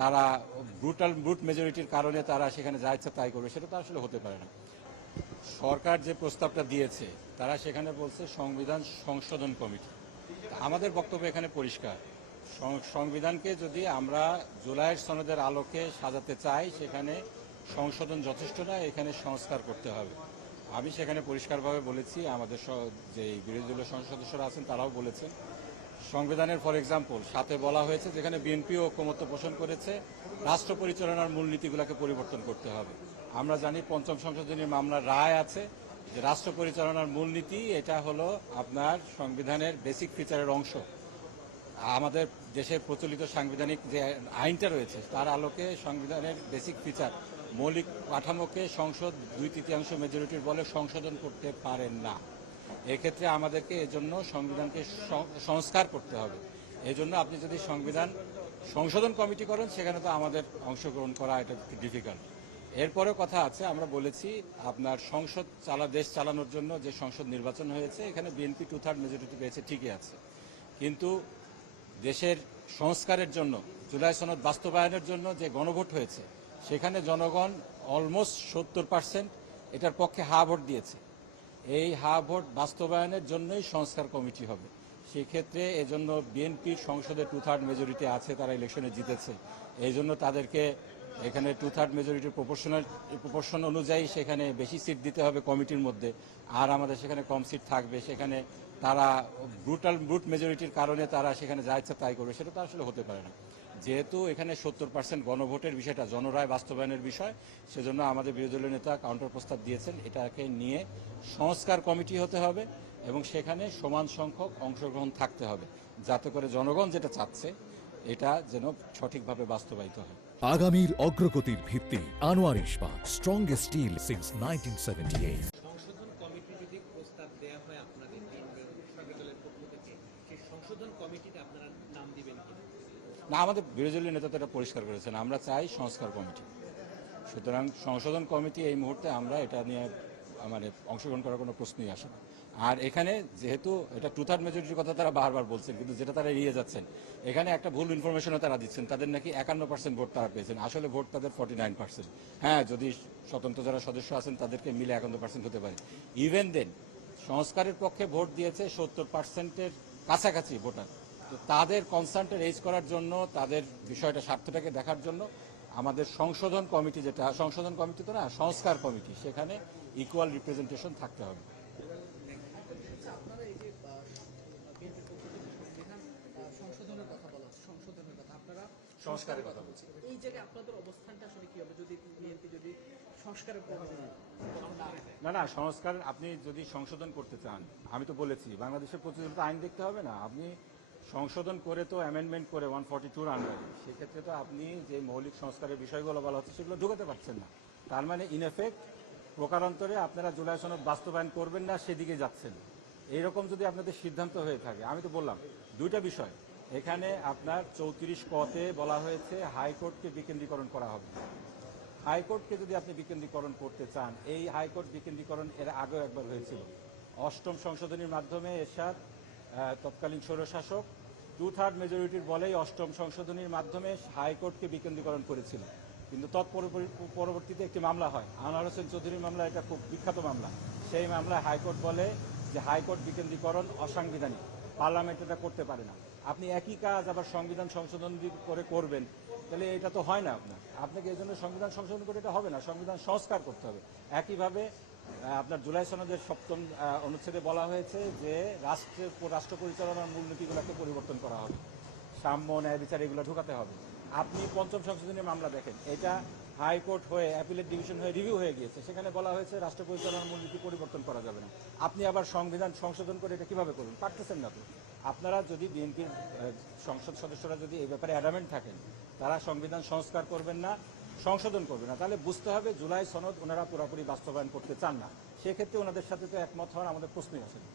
তারা ব্রুট মেজরিটির কারণে তারা সেখানে যা ইচ্ছা তাই করবে, সেটা তো আসলে হতে পারে না। সরকার যে প্রস্তাবটা দিয়েছে তারা সেখানে বলছে সংবিধান সংশোধন কমিটি। আমাদের বক্তব্য এখানে পরিষ্কার, সংবিধানকে যদি আমরা জুলাইয়ের সনদের আলোকে সাজাতে চাই, সেখানে সংশোধন যথেষ্ট না, এখানে সংস্কার করতে হবে। আমি সেখানে পরিষ্কারভাবে বলেছি, আমাদের যে বিরোধী দলীয় সংসদ সদস্যরা আছেন তারাও বলেছেন। সংবিধানের ফর এক্সাম্পল সাথে বলা হয়েছে, যেখানে বিএনপিও ঐকমত্য পোষণ করেছে, রাষ্ট্র পরিচালনার মূলনীতিগুলোকে পরিবর্তন করতে হবে। আমরা জানি পঞ্চম সংশোধনীর মামলার রায় আছে যে রাষ্ট্র পরিচালনার মূলনীতি এটা হলো আপনার সংবিধানের বেসিক ফিচারের অংশ। আমাদের দেশের প্রচলিত সাংবিধানিক যে আইনটা রয়েছে তার আলোকে সংবিধানের বেসিক ফিচার মৌলিক কাঠামোকে সংসদ 2/3 মেজরিটির বলে সংশোধন করতে পারেন না। এক্ষেত্রে আমাদেরকে এজন্য সংবিধানকে সংস্কার করতে হবে। এজন্য আপনি যদি সংবিধান সংশোধন কমিটি করেন, সেখানে তো আমাদের অংশগ্রহণ করা এটা ডিফিকাল্ট। এরপরেও কথা আছে, আমরা বলেছি আপনার দেশ চালানোর জন্য যে সংসদ নির্বাচন হয়েছে, এখানে বিএনপি 2/3 মেজরিটি পেয়েছে, ঠিকই আছে। কিন্তু দেশের সংস্কারের জন্য, জুলাই সনদ বাস্তবায়নের জন্য যে গণভোট হয়েছে, সেখানে জনগণ অলমোস্ট 70% এটার পক্ষে হা ভোট দিয়েছে। এই হা ভোট বাস্তবায়নের জন্যই সংস্কার কমিটি হবে। সেক্ষেত্রে এজন্য বিএনপির সংসদে 2/3 মেজরিটি আছে, তারা ইলেকশনে জিতেছে। এই জন্য তাদেরকে এখানে 2/3 মেজরিটির প্রপোর্শন অনুযায়ী সেখানে বেশি সিট দিতে হবে কমিটির মধ্যে, আর আমাদের সেখানে কম সিট থাকবে। সেখানে তারা ব্রুট মেজরিটির কারণে তারা সেখানে যা ইচ্ছা তাই করবে, সেটা তো আসলে হতে পারে না। যেহেতু এখানে 70% গণভোটের বিষয়টা জনরায় বাস্তবায়নের বিষয়, সেজন্য আমাদের বিরোধী দলীয় নেতা কাউন্টার প্রস্তাব দিয়েছেন, এটাকে নিয়ে সংস্কার কমিটি হতে হবে এবং সেখানে সমান সংখ্যক অংশগ্রহণ থাকতে হবে, যাতে করে জনগণ যেটা চাচ্ছে এটা যেন সঠিকভাবে বাস্তবায়িত হয়। আগামীর অগ্রগতির ভিত্তি আনোয়ার ইস্পাত, স্ট্রংগেস্ট স্টিল সিন্স 1978। সংশোধন কমিটি যদি প্রস্তাব দেওয়া হয় আপনাদের সরকারি দলের পক্ষ থেকে, সেই সংশোধন কমিটিতে আপনারা নাম দিবেন কি না, আমাদের বিরোধী দলীয় নেতা তো এটা পরিষ্কার করেছেন, আমরা চাই সংস্কার কমিটি। সুতরাং সংশোধন কমিটি এই মুহূর্তে আমরা এটা নিয়ে মানে অংশগ্রহণ করার কোনো প্রশ্নই আসে না। আর এখানে যেহেতু এটা 2/3 মেজরিটির কথা তারা বারবার বলছেন, কিন্তু যেটা তারা এড়িয়ে যাচ্ছেন, এখানে একটা ভুল ইনফরমেশনও তারা দিচ্ছেন, তাদের নাকি 51% ভোট তারা পেয়েছেন, আসলে ভোট তাদের 49%। হ্যাঁ, যদি স্বতন্ত্র যারা সদস্য আছেন তাদেরকে মিলে 51% হতে পারে। ইভেন দেন সংস্কারের পক্ষে ভোট দিয়েছে 70%-এর কাছাকাছি ভোটার। তো তাদের কনসার্নটা রেজ করার জন্য, তাদের বিষয়টা স্বার্থটাকে দেখার জন্য আমাদের সংশোধন কমিটি, যেটা সংশোধন কমিটি তো না, সংস্কার কমিটি, সেখানে ইকুয়াল রিপ্রেজেন্টেশন থাকতে হবে। আপনারা এই যে বিএনপির পক্ষ থেকে সংবিধান সংশোধনের কথা বলা হচ্ছে, সংশোধনের কথা আপনারা সংস্কারের কথা বলছি। এই জায়গায় আপনাদের অবস্থানটা আসলে কি হবে যদি বিএনপি যদি সংস্কারের না না, সংস্কার আপনি যদি সংশোধন করতে চান, আমি তো বলেছি বাংলাদেশের প্রচলিত আইন দেখতে হবে না, আপনি সংশোধন করে তো অ্যামেন্ডমেন্ট করে 142 আনবেন, সেক্ষেত্রে তো আপনি যে মৌলিক সংস্কারের বিষয়গুলো বলা হচ্ছে সেগুলো ঢুকাতে পারছেন না। তার মানে ইন এফেক্ট প্রকারান্তরে আপনারা জুলাই সনদ বাস্তবায়ন করবেন না, সেদিকে যাচ্ছেন। এইরকম যদি আপনাদের সিদ্ধান্ত হয়ে থাকে, আমি তো বললাম দুইটা বিষয় এখানে আপনার 34 কতে বলা হয়েছে হাইকোর্টকে বিকেন্দ্রীকরণ করা হবে। হাইকোর্টকে যদি আপনি বিকেন্দ্রীকরণ করতে চান, এই হাইকোর্ট বিকেন্দ্রীকরণ এর আগেও একবার হয়েছিল। 8ম সংশোধনীর মাধ্যমে এরশাদ তৎকালীন স্বৈরশাসক 2/3 মেজরিটির বলেই 8ম সংশোধনীর মাধ্যমে হাইকোর্টকে বিকেন্দ্রীকরণ করেছিল। কিন্তু পরবর্তীতে একটি মামলা হয়, আনোয়ার হোসেন চৌধুরীর মামলা, এটা খুব বিখ্যাত মামলা। সেই মামলায় হাইকোর্ট বলে যে হাইকোর্ট বিকেন্দ্রীকরণ অসাংবিধানিক, পার্লামেন্ট এটা করতে পারে না। আপনি একই কাজ আবার সংবিধান সংশোধন করে করবেন, তাহলে এটা তো হয় না। আপনাকে এই জন্য সংবিধান সংশোধন করে এটা হবে না, সংবিধান সংস্কার করতে হবে। একইভাবে আপনার জুলাই সনদের 7ম অনুচ্ছেদে বলা হয়েছে যে রাষ্ট্র পরিচালনার মূলনীতিগুলোকে পরিবর্তন করা হবে, সাম্য ন্যায় বিচার এগুলো ঢুকাতে হবে। আপনি 5ম সংশোধনীর মামলা দেখেন, এটা হাইকোর্ট হয়ে অ্যাপিলেট ডিভিশন হয়ে রিভিউ হয়ে গিয়েছে, সেখানে বলা হয়েছে রাষ্ট্র পরিচালনার মূলনীতি পরিবর্তন করা যাবে না। আপনি আবার সংবিধান সংশোধন করে এটা কিভাবে করবেন? পারতেছেন না তো। আপনারা যদি বিএনপির সংসদ সদস্যরা যদি এই ব্যাপারে অ্যাডামেন্ট থাকেন, তারা সংবিধান সংস্কার করবেন না, সংশোধন করবে না, তাহলে বুঝতে হবে জুলাই সনদ ওনারা পুরোপুরি বাস্তবায়ন করতে চান না। সেক্ষেত্রে ওনাদের সাথে তো একমত হওয়ার আমাদের প্রশ্নই আসে না।